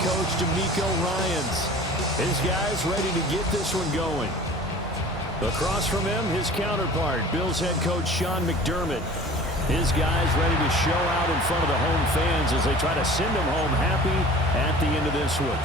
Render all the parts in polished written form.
coach D'Amico Ryans. His guys ready to get this one going. Across from him, his counterpart, Bills head coach Sean McDermott. His guys ready to show out in front of the home fans as they try to send them home happy at the end of this one.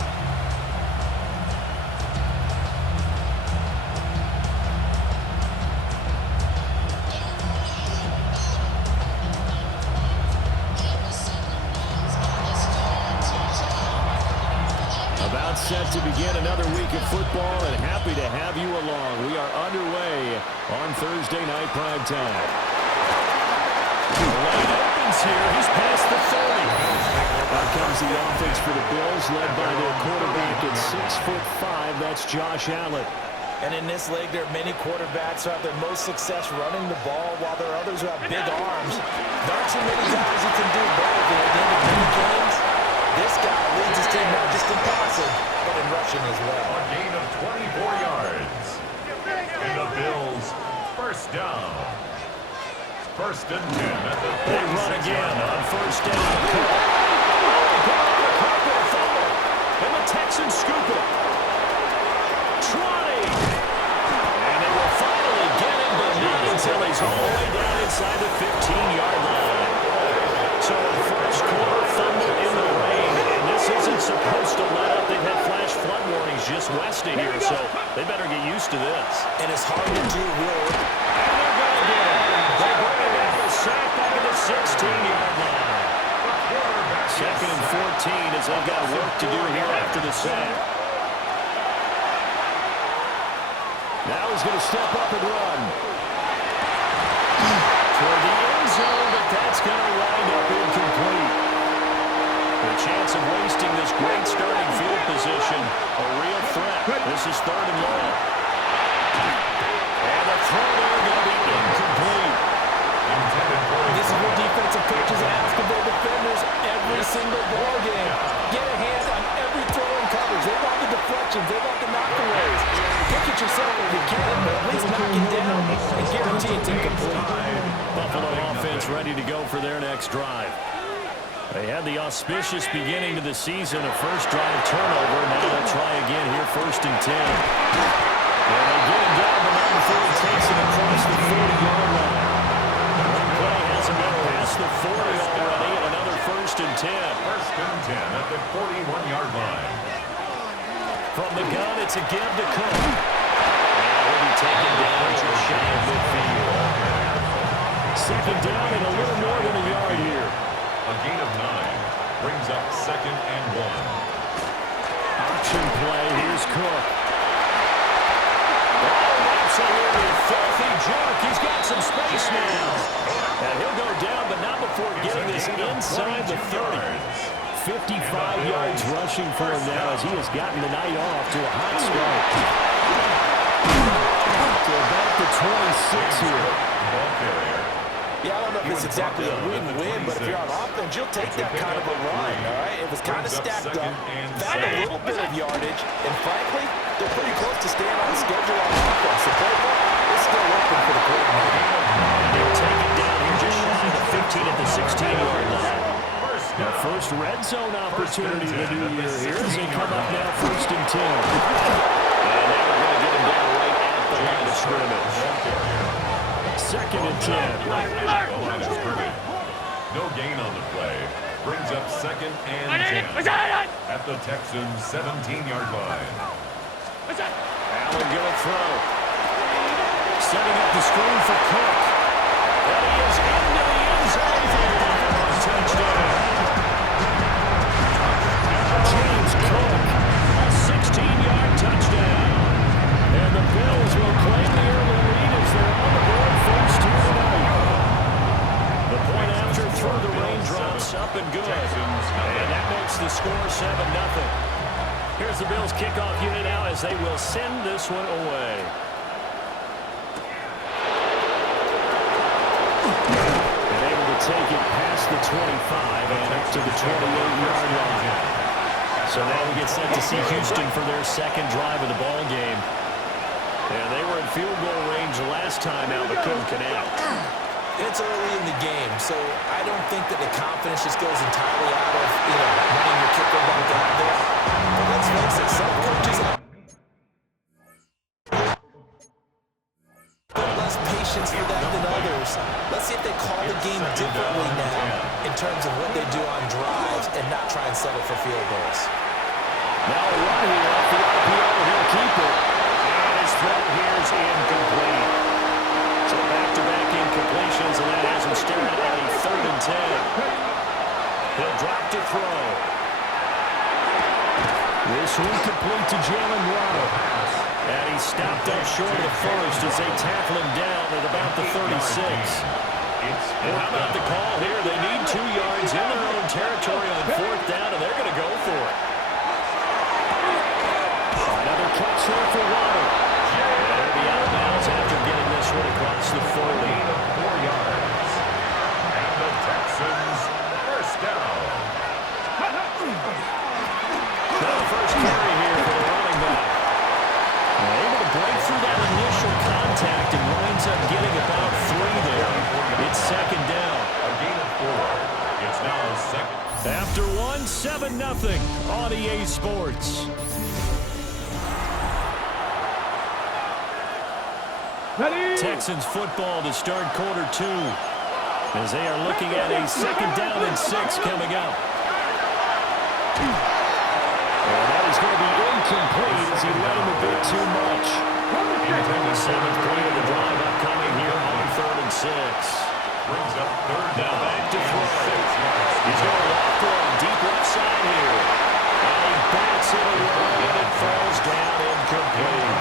About set to begin another week of football, and happy to have you along. We are underway on Thursday night primetime. Lane opens here. He's past the 30. Here comes the offense for the Bills, led by their quarterback at 6'5". That's Josh Allen. And in this league, there are many quarterbacks who have their most success running the ball, while there are others who have big arms. Not too many guys who can do both. And at the end of many games, this guy leads his team not just in passing, but in rushing as well. A gain of 24 yards. And the Bills, first down. First and 10 at the 46. They run again on first down. And the Texans scoop it. Trotting. And they will finally get him, but not until he's all the way down inside the 15-yard line. So a first quarter fumble in the rain, and this isn't supposed to let up. They've had flash flood warnings just west of here, so they better get used to this. And it's hard to do real. And they're going to get it. They bring it in the sack back at the 16-yard line. Second and 14 as they've got work to do here after the sack. Now he's going to step up and run. Toward the end zone, but that's going to wind up incomplete. The chance of wasting this great starting field position, a real threat. This is third and long. And the throw there going to be incomplete. This is what defensive coaches ask of their defenders every single ball game. Get a hand on every throw and coverage. They want the deflections. They want the knockaways. Pick it yourself if you can, but at least knock it down and guarantee it's incomplete. Buffalo offense ready to go for their next drive. They had the auspicious beginning to the season, a first drive turnover. Now they'll try again here, first and 10. And they get him down, but not before he takes it across the 40-yard line. One play has him out past the 40 already, and another first and 10. First and 10 at the 41-yard line. From the gun, it's a give to Cook. And he'll be taken down just shy of midfield. Second down and a little more than a yard here. A gain of 9 brings up second and 1. Option play. Here's Cook. Oh, absolutely filthy jerk. He's got some space now. And he'll go down, but not before getting this inside the 30. 55 yards rushing for him now as he has gotten the night off to a hot start. To about the 26 here. Ball carrier. Yeah, I don't know if it's exactly a win-win, but if you're on offense, you'll take that kind of a run, all right? It was kind of stacked up, found a little bit of yardage, and frankly, they're pretty close to staying on schedule on offense. The playbook is still open for the quarterback. They'll take it down here just shy of the 15 at the 16-yard line. The first red zone opportunity of the new year here as they come up now first and 10. And now we're going to get him down right at the line of scrimmage. Second and 10. No gain on the play. Brings up second and 10 at the Texans' 17-yard line. Allen going to throw. Setting up the screen for Cook. And he is into the end zone for the touchdown. James Cook, a 16-yard touchdown. And the Bills will claim the early lead as they're on the board first here tonight. The point after through the raindrops up and good. And that makes the score 7-0. Here's the Bills kickoff unit now as they will send this one away. And able to take it past the 25 and up to the 28-yard line. So now we get set to see Houston for their second drive of the ball game. And they were in field goal range last time out, but couldn't connect. It's early in the game, so I don't think that the confidence just goes entirely out of, running your kicker back out there. Let's see if they call the game differently now in terms of what they do on drives and not try and settle for field goals. Now a run here off the RPO. He'll keep it. And his throw here is incomplete. So back-to-back incompletions, and that has him staring at a 3rd and 10. He'll drop to throw. This one complete to Jalen Waddle. And he's stopped up short of the first as they tackle him down at about the 36. And how about the call here? They need 2 yards in their own territory on 4th down, and they're going to go for it. Another catch there for Waddle. They'll be out of bounds after getting this one across the 40. 4 yards. And the Texans, first down. Now the first carry here for the running back. Able to break through that initial contact and winds up getting about 3 there. It's 2nd down. A gain of 4. It's now 2nd. After 7-0 on EA Sports. Ready? Texans football to start quarter 2 as they are looking at a 2nd down and 6 coming up. And that is going to be incomplete as he let him a bit too much. The 7th play of the drive upcoming here on 3rd and 6. Brings up 3rd Now down. back to throw. He's going to lock one deep left side here. And he bats it away and it falls down incomplete.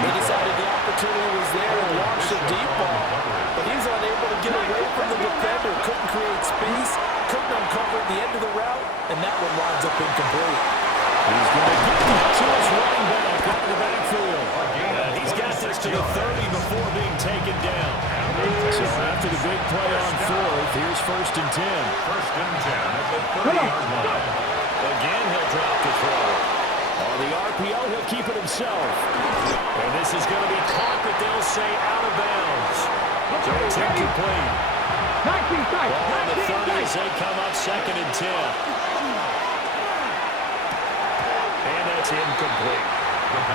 They decided the opportunity was there and launched a deep ball, but he's unable to get away from the defender. Couldn't create space, couldn't uncover the end of the route, and that one winds up incomplete. He's going to get that to his running back out of the backfield. He's got this to the 30 before being taken down. So after the big play on 4th, here's 1st and 10. 1st and 10 at the 30-yard line. Again, he'll drop to throw. On the RPO, he'll keep it himself. And this is going to be caught, but they'll say out of bounds. So it's incomplete. Ball on the 30 as they come up 2nd and 10. And that's incomplete. Well,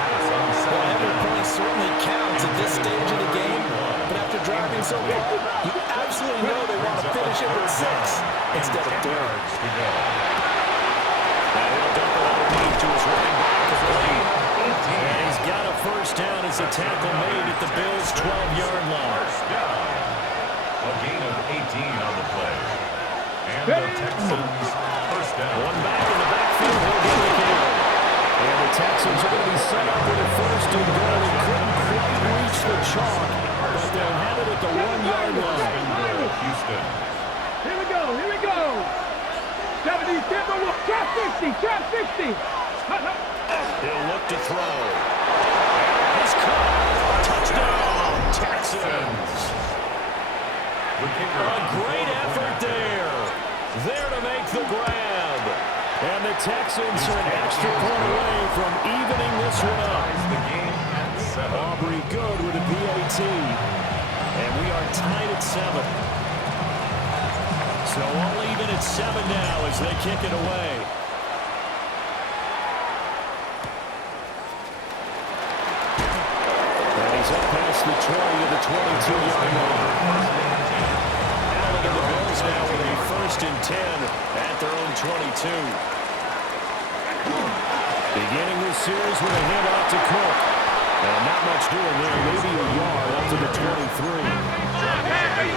every point certainly counts at this stage of the game, but after driving so far, you absolutely know they want to finish it with 6 instead of 3. And he'll dump it underneath to his running back. And he's got a 1st down as the tackle made at the Bills' 12-yard line. First down. A gain of 18 on the play. And the Texans, first down. One back in the backfield. He'll get the kill. And the Texans are going to be set up with a 1st and goal. They couldn't quite reach the chalk, but they'll have it at the 1-yard line. Houston. Here we go, here we go. 70, trap 60, trap 60. He'll look to throw. He's caught. Touchdown, Texans. The kicker. A great effort there. There to make the grab. And the Texans are an extra point away from evening this one up. The game at 7. Aubrey good with a PAT. And we are tied at 7. So all even at 7 now as they kick it away. And he's up past the 20 to the 22-yard line. Allen and the Bills now with a 1st and 10 at their own 22. Beginning this series with a handoff to Cook. And not much doing there, maybe a yard up to the 23.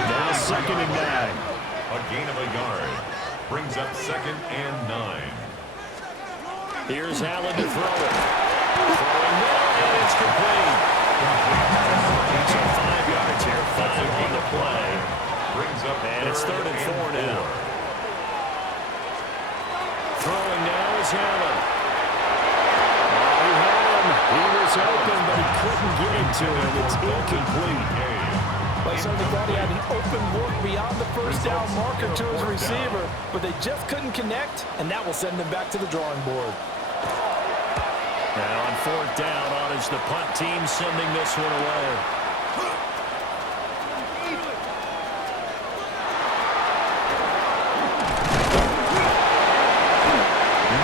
Now 2nd and 9. A gain of a yard. Brings up 2nd and 9. Here's Allen to throw it. Throwing middle, and it's complete. So 5 yards here, 5 on the play. Brings up And it's 3rd and 4 now. Throwing now is Allen. He had him. He was open, but he couldn't get it to him. It's incomplete. They certainly thought he had an open look beyond the 1st down marker to his receiver, but they just couldn't connect, and that will send them back to the drawing board. Now on 4th down, on is the punt team sending this one away.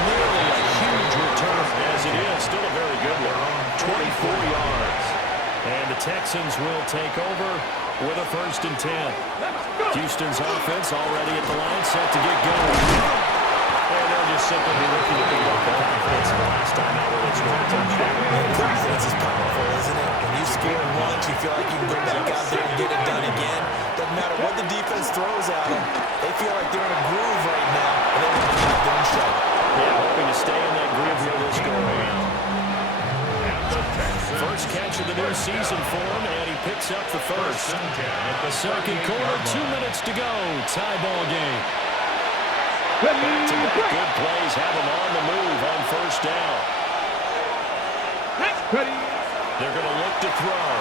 Nearly a huge return as it is. Still a very good one. 24 yards. And the Texans will take over with a 1st and 10. Houston's offense already at the line, set to get going. And they'll just simply be looking to build up the confidence of the last time out where they scored a touchdown. Confidence is powerful, isn't it? When you score once, you feel like you can go back out there and get it done again. Doesn't matter what the defense throws at them. They feel like they're in a groove right now, and they want to get out there and show it. Yeah, hoping to stay in that groove here this go around. First catch of the new season for him, and he picks up the first. Second quarter, 2 minutes to go. Tie ball game. Back-to-back good plays have him on the move on 1st down. They're going to look to throw.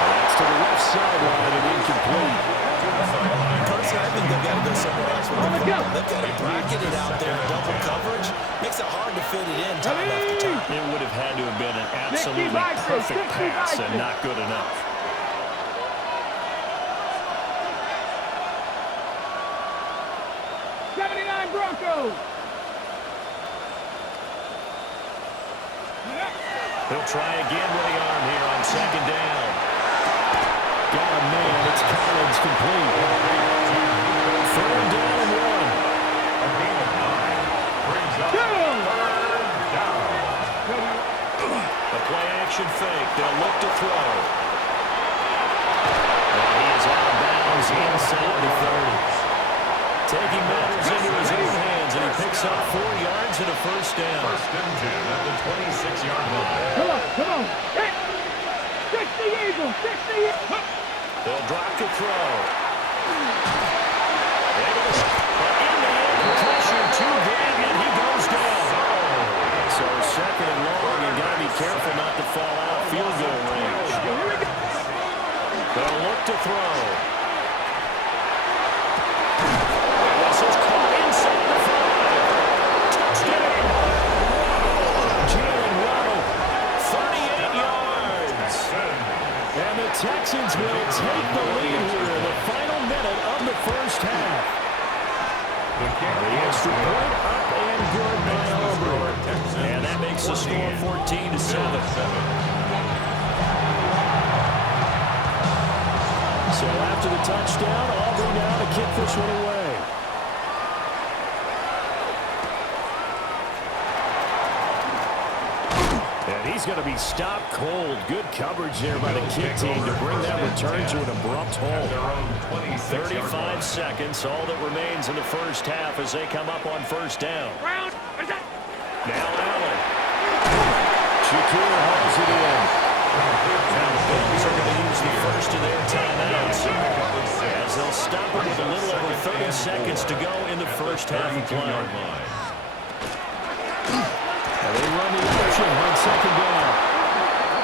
And that's to the left sideline and incomplete. Personally, I think they've got to go somewhere else with the football. They've got to bracket it out there in double coverage. Makes it hard to fit it in time after time. It would have had to have been an absolutely perfect pass and not good enough. Broncos. He'll try again with the arm here on 2nd down. Got a man. It's Collins complete. 3rd down and 1. A gain of 9 brings up 3rd down. A play-action fake. They'll look to throw. And he is out of bounds inside the 30. Taking matters into his own hands, and he picks up 4 yards and a 1st down. 1st and 10 at the 26-yard line. Come on. Hit. 60 Eagles. 60 Eagles. They'll drop the throw. But in the end, pressure too big, and he goes down. So 2nd and long, you got to be careful not to fall out field goal range. They'll look to throw. Is caught inside the 5. Touchdown. Jalen Waddle, 38 yards. And the Texans will take the lead here in the final minute of the 1st half. The extra point up and good by Auburn. And that makes the score 14-7. So after the touchdown, Auburn now to kick this one away. And he's going to be stopped cold. Good coverage there by the kick team to bring that return to an abrupt halt. 35 seconds, all that remains in the 1st half as they come up on 1st down. Now Allen. Shakir hauls it in. Now the Bills are going to use the first of their timeouts as they'll stop it with a little over 30 seconds to go in the 1st half of play. They run the option on 2nd down.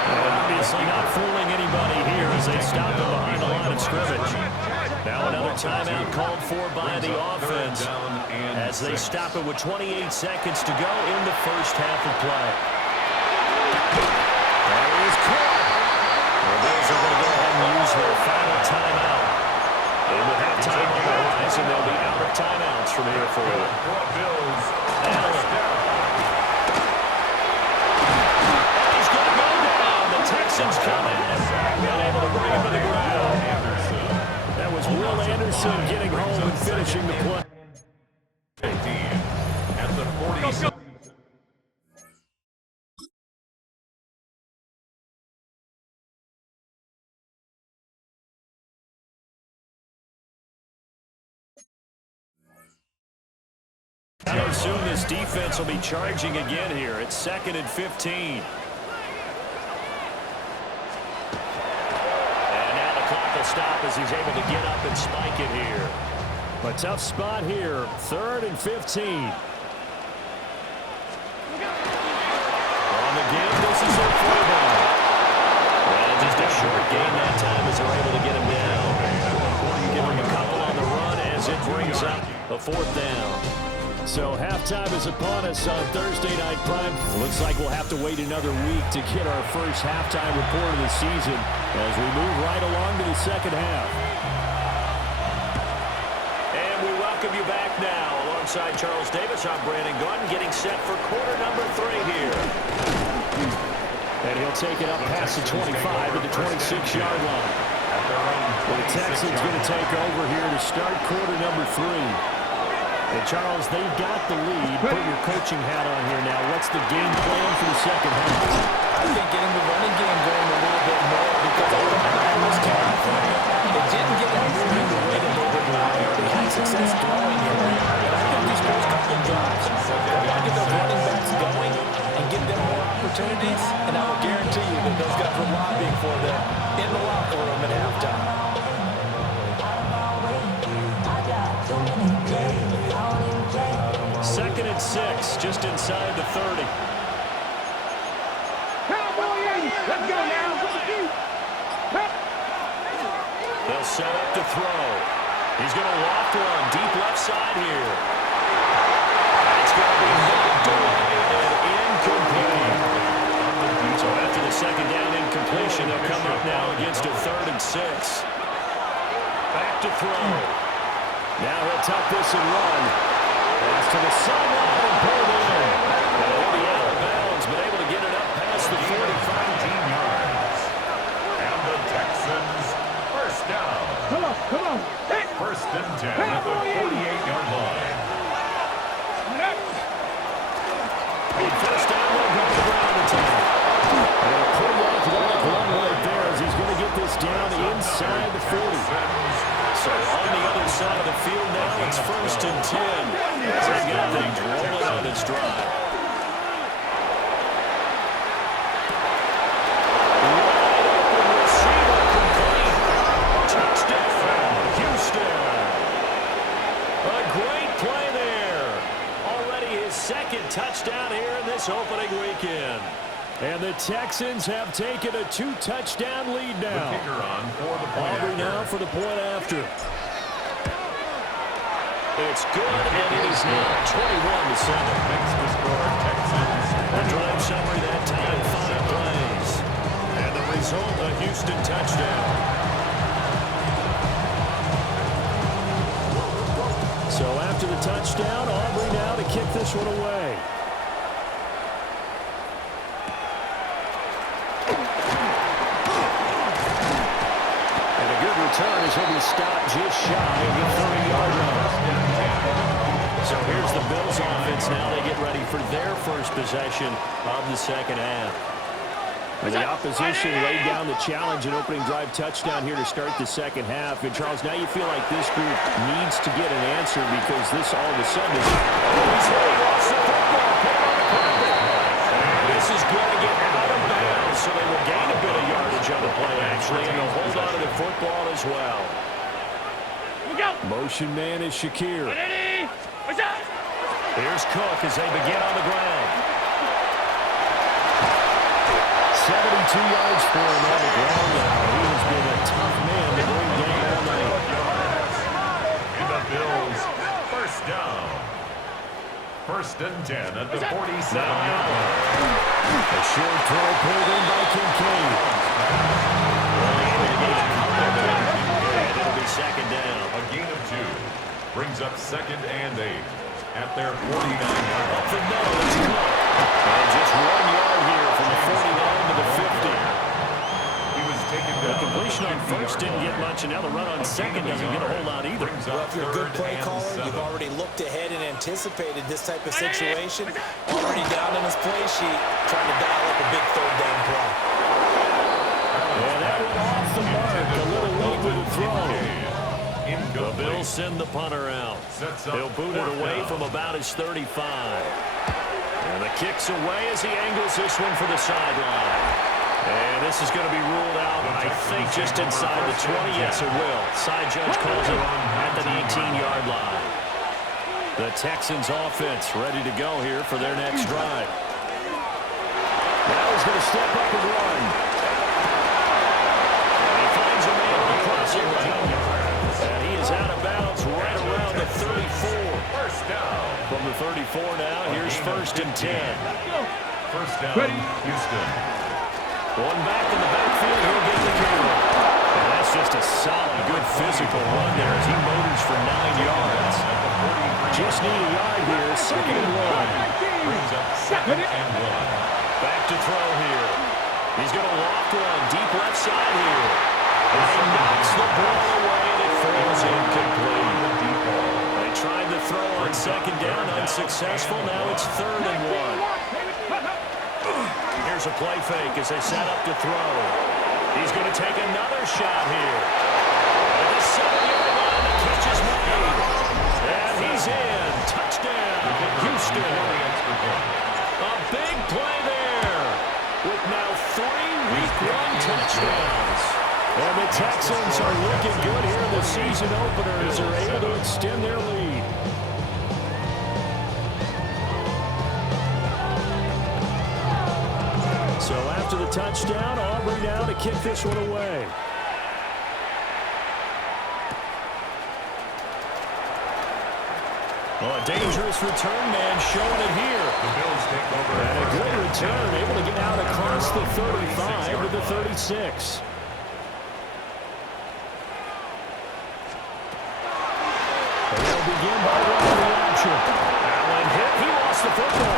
And obviously not fooling anybody here as they stop him behind the line of scrimmage. Now another timeout called for by the offense as they stop it with 28 seconds to go in the 1st half of play. There he is caught. The Bills are going to go ahead and use their final timeout. And with halftime on the horizon, they'll be out of timeouts from here forward. Bills. Allen. Texans come in, unable to bring him to the ground. That was Will Anderson getting home and finishing the play. 15 at the 47. I assume this defense will be charging again here. It's 2nd and 15. Stop as he's able to get up and spike it here. A tough spot here. 3rd and 15. On the game, this is their fullback. And just a short gain that time as they're able to get him down. Give him a couple on the run as it brings up a 4th down. So halftime is upon us on Thursday Night Prime. Looks like we'll have to wait another week to get our first halftime report of the season as we move right along to the 2nd half. And we welcome you back now. Alongside Charles Davis, I'm Brandon Gordon, getting set for quarter number 3 here. And he'll take it up past the 25 to the 26-yard line. The Texans going to take over here to start quarter number 3. And Charles, they've got the lead. Put your coaching hat on here now. What's the game plan for the second half? I think getting the running game going a little bit more because I thought the first half, it didn't get that moving the way that they would like. They had success throwing it. But I think these first couple of drives, they want to get those running backs going and give them more opportunities. And I will guarantee you that those guys were lobbying for them in the locker room at halftime. Second and 6, just inside the 30. Let's go now. They'll set up to throw. He's going to loft one deep left side here. That's going to be knocked away and incomplete. So after the second down incompletion, they'll come up now against a 3rd and 6. Back to throw. Now he'll tuck this and run. Pass to the sideline and pull it in. And he'll be out of bounds, but able to get it up past the 45. 19 yards. And the Texans, first down. Come on. Hey. First and 10 at the 48-yard line. First down, we'll go to the ground attack. And a pretty athletic run right there as he's going to get this down inside the 40. So on the other side of the field now, it's first and 10. As they've got things rolling on this drive. Wide open receiver complete. Touchdown, Houston. A great play there. Already his second touchdown here in this opening weekend. And the Texans have taken a 2-touchdown lead now. The kicker on for the point Aubrey after. now for the point after. It's good, and it is now 21-7. Makes the score Texans. The drive summary that time, 5 plays. And the result, a Houston touchdown. So after the touchdown, Aubrey now to kick this one away. And a good return as he'll be stopped just shy of the 30-yard line. So here's the Bills offense now. They get ready for their first possession of the second half. And the opposition laid down the challenge and opening drive touchdown here to start the second half. And Charles, now you feel like this group needs to get an answer because this all of a sudden is... This is going to get out of bounds, so they will gain a bit of yardage on the play, actually, and they'll hold on to the football as well. Motion man is Shakir. Here's Cook as they begin on the ground. 72 yards for him on the ground now. He has been a tough man to bring down all night. And the Bills, first down. First and 10 at the 47-yard line. A short throw pulled in by Kincaid. And it'll be second down. A gain of 2 brings up second and 8 at their 49-yard line. Up the middle, it's Cook. And just 1 yard here from the 49 to the 50. He was taken The down. completion on first didn't get much, and now the run on second doesn't get a whole lot either. Well, if you're a good play caller, you've already looked ahead and anticipated this type of situation. Already down in his play sheet, trying to dial up a big third down play. And that went off the mark. A little late with the throw. The Incomplete. Bills send the punter out. He'll boot it away from about his 35. And the kick's away as he angles this one for the sideline. And this is going to be ruled out, I think, just inside the 20. Yes, it will. Side judge calls it at the 18-yard line. The Texans offense ready to go here for their next drive. Now he's going to step up and run. And he finds a man on the crossing route. And he is out of bounds right around the 34. First down. From the 34 now, here's first and 10. First down, Ready. Houston. One back in the backfield, he'll get the carry. And that's just a solid, good physical run there as he motors for 9 yards. Just need a yard here, second and 1. Brings up second and 1. Back to throw here. He's going to loft one deep left side here. And he knocks the ball away, and it falls incomplete. They tried to throw on second down, unsuccessful. Now it's 3rd and 1. Here's a play fake as they set up to throw. He's going to take another shot here. At the 7-yard line, the catch is made. And he's in. Touchdown, Houston. A big play there with now 3 Week 1 touchdowns. And the Texans are looking good here in the season opener as they're able to extend their lead. So after the touchdown, Aubrey now to kick this one away. Well, a dangerous return man showing it here. The Bills take over. And a good return, able to get out across the 35 to the 36. And they'll begin by running the option. Allen hit. He lost the football.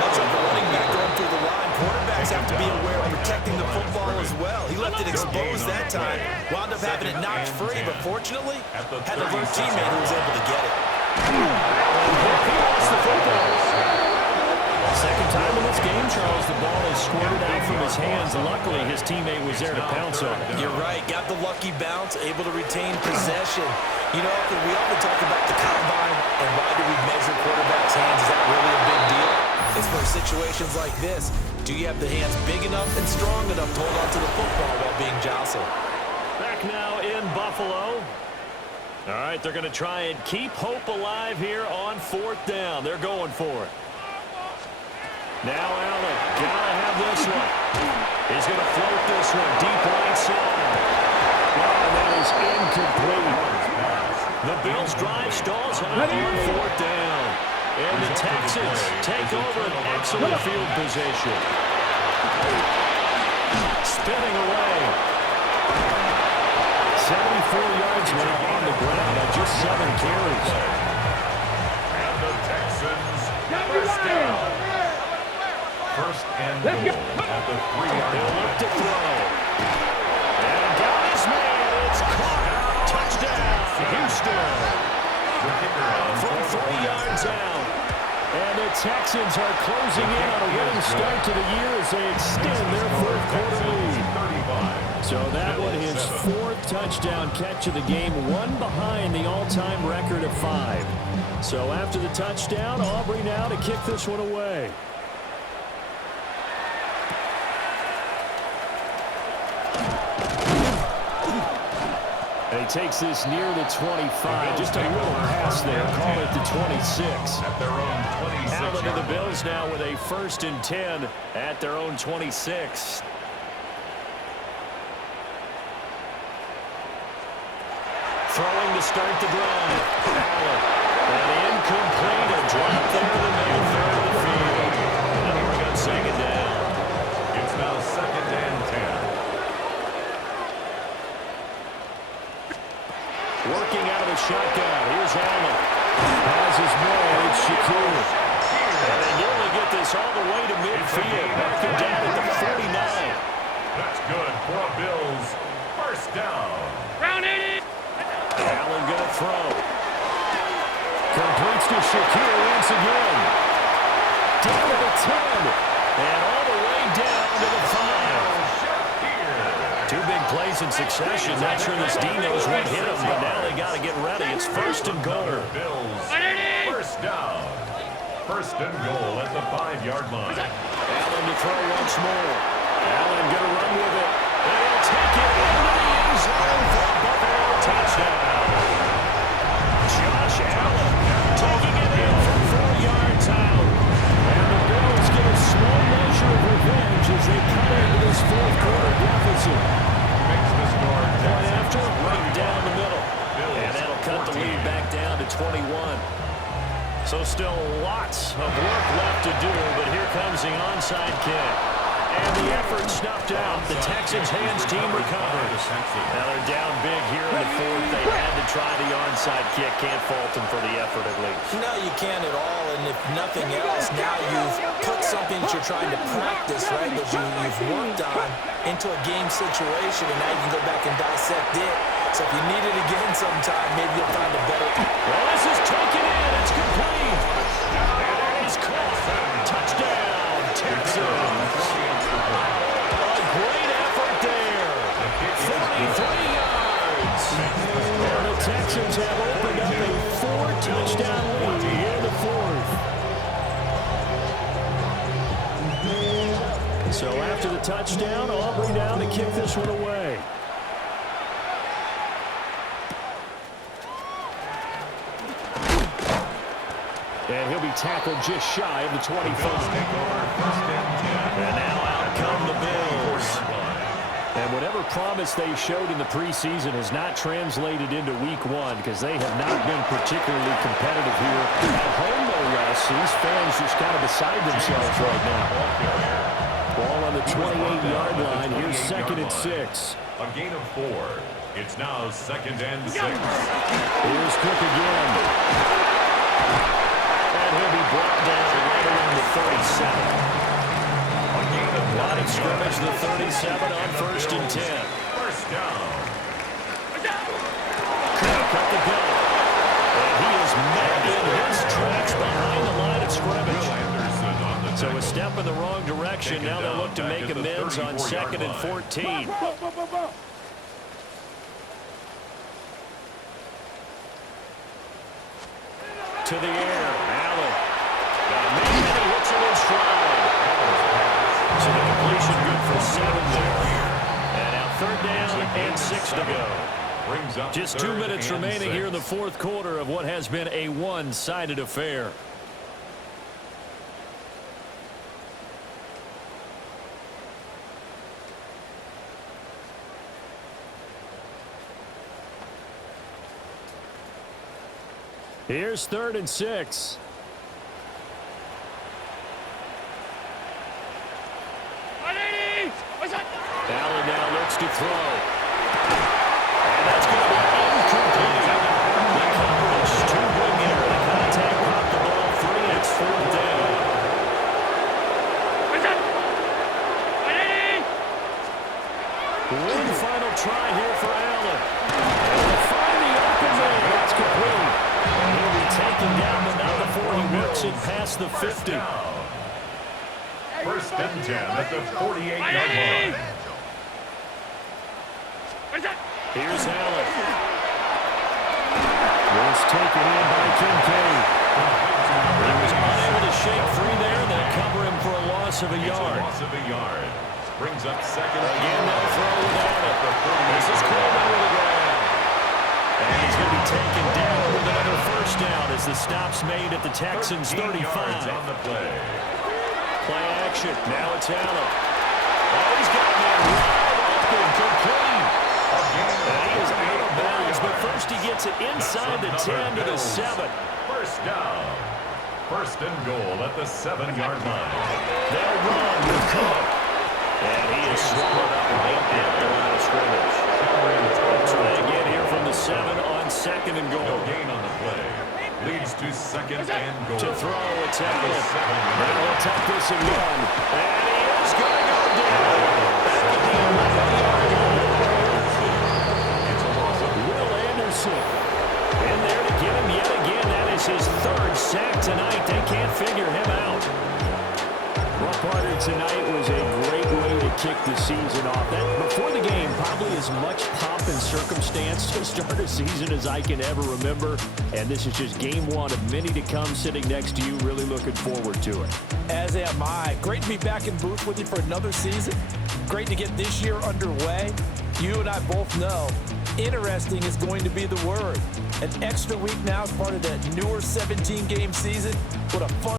Much like the running back going through the line, quarterbacks have to be aware of protecting the football as well. He left it exposed that time. Wound up having it knocked free, but fortunately, had a good teammate who was able to get it. He lost the football. Second time in this game, Charles, the ball is squirted out from his hands. Luckily, his teammate was there to pounce on it. You're right. Got the lucky bounce, able to retain possession. You know, we often talk about the combine and why do we measure quarterbacks' hands? Is that really a big deal? It's for situations like this. Do you have the hands big enough and strong enough to hold on to the football while being jostled? Back now in Buffalo. All right, they're going to try and keep hope alive here on 4th down. They're going for it. Now Allen, gotta have this one. He's going to float this one deep right side. Wow, that is incomplete. The Bills drive stalls out on 4th down. And the Texans take over an excellent field position. Spinning away. 74 yards now on the ground on just 7 carries. And the Texans first down. First and goal at the 3-yard They'll line. look to throw. And down is made. It's caught. Touchdown, Houston. From 3 yards out. And the Texans are closing in on a winning start to the year as they extend their 4th quarter lead. So that one his 4th touchdown catch of the game, one behind the all-time record of 5. So after the touchdown, Aubrey now to kick this one away. And he takes this near the 25. Just a little pass there. Call it the 26. At their own 26. Allen to the Bills now with a 1st and 10 at their own 26. Throwing to start the drive. Allen. And incomplete. A drop there to the middle third of the field. And Oregon second down. It's now 2nd and 10. Working out of the shotgun. Here's Allen. Has his man. It's Shakur. And they nearly get this all the way to midfield. Marking down at the 49. That's good for a Bills first down. Allen going to throw. Completes to Shakur once again. Down to the 10. And all the way down to the 5. 2 big plays in succession. Not sure this D knows what hit him, but now they got to get ready. It's 1st and goal. Bills first down. 1st and goal at the 5-yard line. Allen to throw once more. Allen going to run with it. And he'll take it into the end zone for a Buffalo touchdown. Josh Allen taking it in from 4 yards out. And the Bills get a small measure of revenge as they cut into this 4th quarter deficit. Makes the score. Point after, right down the middle. And that'll cut the lead back down to 21. So still lots of work left to do, but here comes the onside kick. And the effort snuffed out. The Texans hands team recovers. Now they're down big here in the fourth. They had to try the onside kick. Can't fault them for the effort at least. No, you can't at all. And if nothing else, now you've put something that you're trying to practice, right, that you've worked on into a game situation, and now you can go back and dissect it. So if you need it again sometime, maybe you'll find a better. Well, this is taken in. It's complete. And it is caught. Touchdown, Texans. A great effort there. 43 yards. And the Texans have opened up a 4-touchdown lead here in the fourth. So after the touchdown, Aubrey down to kick this one away. And he'll be tackled just shy of the 25. And now out come the Bills. And whatever promise they showed in the preseason has not translated into week one because they have not been particularly competitive here. At home, no less. These fans just kind of beside themselves right now. Ball on the 28-yard line. Here's 2nd and 6. A gain of 4. It's now 2nd and 6. Here's Cook again. And he'll be brought down right around the 37. Line of scrimmage, the 37 on 1st and 10. First down. Cook at the gun. And he is met in his tracks behind the line of scrimmage. So a step in the wrong direction. Now they'll look to make amends on 2nd and 14. To the air. Allen. Maybe he hits it in stride. So the completion good for 7 there. And now 3rd down and 6 to go. Just 2 minutes remaining here in the fourth quarter of what has been a one-sided affair. Here's 3rd and 6. Allen now looks to throw. And that's going to be incomplete. The coverage too big here. The contact caught the ball free. It's 4th down. One final try here for Allen. And they'll find the open man. That's complete. And he'll be taken down, but not before he works it past the 50. 1st and 10 at the 48-yard line. Here's Allen. Was taken in by Kincaid. He was unable to shake free there. They'll cover him for a loss of a yard. Loss of a yard. Brings up 2nd. Again, they'll throw without it. This is Coleman with the ground. And he's going to be taken down with another 1st down as the stop's made at the Texans' 35. On the play. Play action. Now it's Allen. Oh, he's got that wide open, complete. And he is out of bounds, but first he gets it inside the 10 to the 7. 1st down. 1st and goal at the 7-yard line. They'll run with Cook. And he is swallowed up right at the line of scrimmage. Let's try again here from the 7 on 2nd and goal. No gain on the play. Leads to 2nd and goal. To throw, it's Allen. Now he'll tuck this and run. And he is going to go down. Back at the 11-yard line. Will Anderson in there to get him yet again. That is his 3rd sack tonight. They can't figure him out. Rough Parter tonight was a great way to kick the season off. That, before the game, probably as much pomp and circumstance to start a season as I can ever remember. And this is just game 1 of many to come sitting next to you. Really looking forward to it. As am I. Great to be back in booth with you for another season. Great to get this year underway. You and I both know interesting is going to be the word. An extra week now as part of that newer 17-game season. What a fun